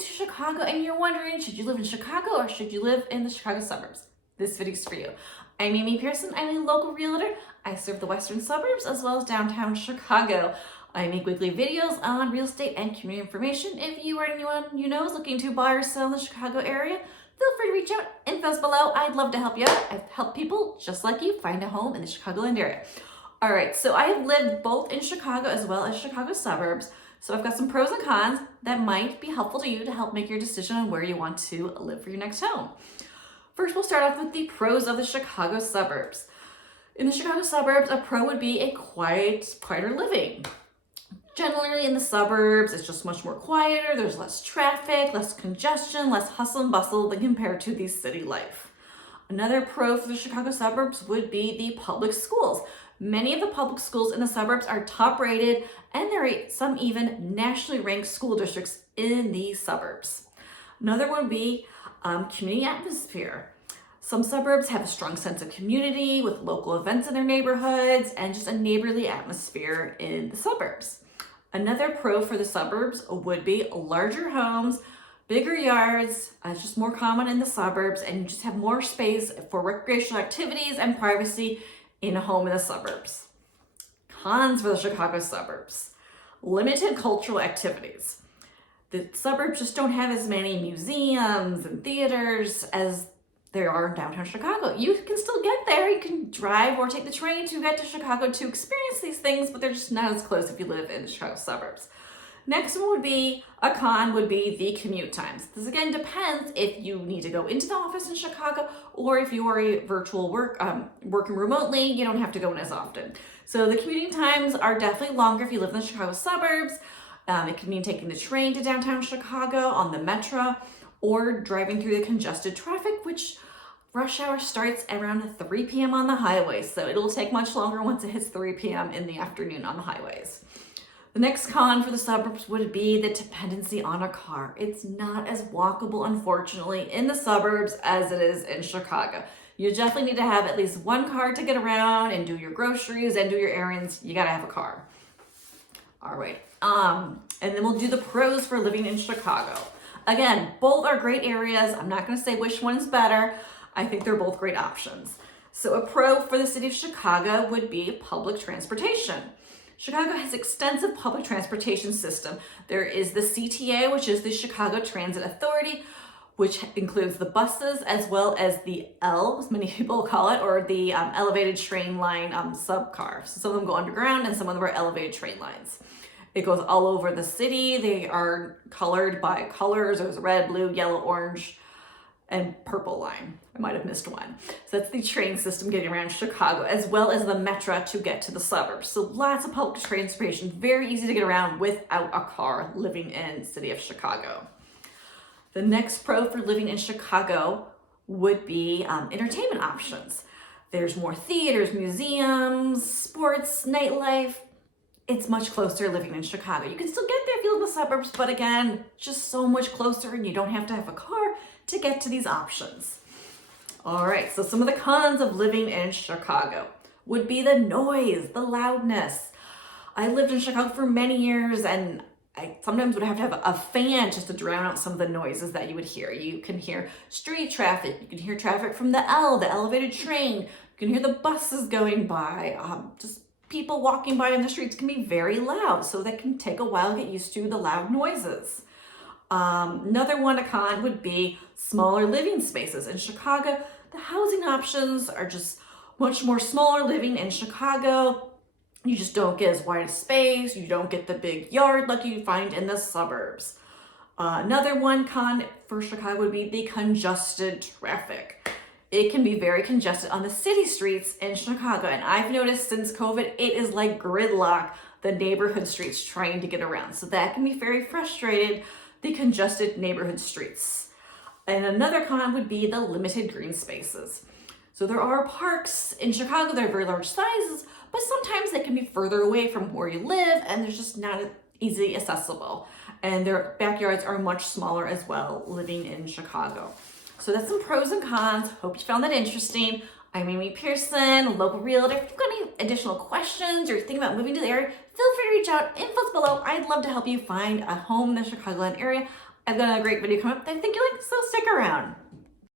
to Chicago and you're wondering, should you live in Chicago or should you live in the Chicago suburbs? This video is for you. I'm Pearson. I'm a local realtor. I serve the western suburbs as well as downtown Chicago. I make weekly videos on real estate and community information. If you or anyone you know is looking to buy or sell in the Chicago area, feel free to reach out. Info's below. I'd love to help you out. I've helped people just like you find a home in the Chicagoland area. All right, so I have lived both in Chicago as well as Chicago suburbs. So I've got some pros and cons that might be helpful to you to help make your decision on where you want to live for your next home. First, we'll start off with the pros of the Chicago suburbs. In the Chicago suburbs, a pro would be a quieter living. Generally in the suburbs, it's just much more quieter. There's less traffic, less congestion, less hustle and bustle than compared to the city life. Another pro for the Chicago suburbs would be the public schools. Many of the public schools in the suburbs are top rated, and there are some even nationally ranked school districts in the suburbs. Another one would be community atmosphere. Some suburbs have a strong sense of community with local events in their neighborhoods and just a neighborly atmosphere in the suburbs. Another pro for the suburbs would be larger homes, bigger yards. It's just more common in the suburbs, and you just have more space for recreational activities and privacy in a home in the suburbs. Cons for the Chicago suburbs: limited cultural activities. The suburbs just don't have as many museums and theaters as there are in downtown Chicago. You can still get there. You can drive or take the train to get to Chicago to experience these things, but they're just not as close if you live in the Chicago suburbs. Next one would be a con would be the commute times. This again depends if you need to go into the office in Chicago or if you are a virtual working remotely, you don't have to go in as often. So the commuting times are definitely longer if you live in the Chicago suburbs. It can mean taking the train to downtown Chicago on the metro or driving through the congested traffic, which rush hour starts around 3 p.m. on the highway. So it'll take much longer once it hits 3 p.m. in the afternoon on the highways. The next con for the suburbs would be the dependency on a car. It's not as walkable, unfortunately, in the suburbs as it is in Chicago. You definitely need to have at least one car to get around and do your groceries and do your errands. You gotta have a car. All right, and then we'll do the pros for living in Chicago. Again, both are great areas. I'm not gonna say which one is better. I think they're both great options. So a pro for the city of Chicago would be public transportation. Chicago has extensive public transportation system. There is the CTA, which is the Chicago Transit Authority, which includes the buses as well as the L, as many people call it, or the elevated train line subcar. So some of them go underground and some of them are elevated train lines. It goes all over the city. They are colored by colors. There's red, blue, yellow, orange, and purple line. I might have missed one. So that's the train system getting around Chicago, as well as the metro to get to the suburbs. So lots of public transportation, very easy to get around without a car living in the city of Chicago. The next pro for living in Chicago would be entertainment options. There's more theaters, museums, sports, nightlife. It's much closer living in Chicago. You can still get there if you live in the suburbs, but again, just so much closer and you don't have to have a car to get to these options. All right, so some of the cons of living in Chicago would be the noise, the loudness. I lived in Chicago for many years and I sometimes would have to have a fan just to drown out some of the noises that you would hear. You can hear street traffic, you can hear traffic from the elevated train, you can hear the buses going by, just people walking by in the streets can be very loud, so that can take a while to get used to the loud noises. Another one, a con, would be smaller living spaces. In Chicago, the housing options are just much more smaller living in Chicago. You just don't get as wide a space. You don't get the big yard like you find in the suburbs. Another one, con for Chicago, would be the congested traffic. It can be very congested on the city streets in Chicago. And I've noticed since COVID, it is like gridlock, the neighborhood streets trying to get around. So that can be very frustrated, the congested neighborhood streets. And another con would be the limited green spaces. So there are parks in Chicago that are very large sizes, but sometimes they can be further away from where you live and they're just not easily accessible. And their backyards are much smaller as well living in Chicago. So that's some pros and cons. Hope you found that interesting. I'm Pearson, local realtor. If you've got any additional questions or you're thinking about moving to the area, feel free to reach out. Info's below. I'd love to help you find a home in the Chicagoland area. I've got a great video coming up that I think you like, so stick around.